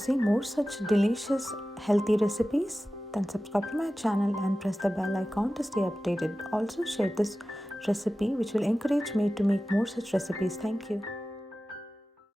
see more such delicious, healthy recipes? Then subscribe to my channel and press the bell icon to stay updated. Also share this recipe, which will encourage me to make more such recipes. Thank you.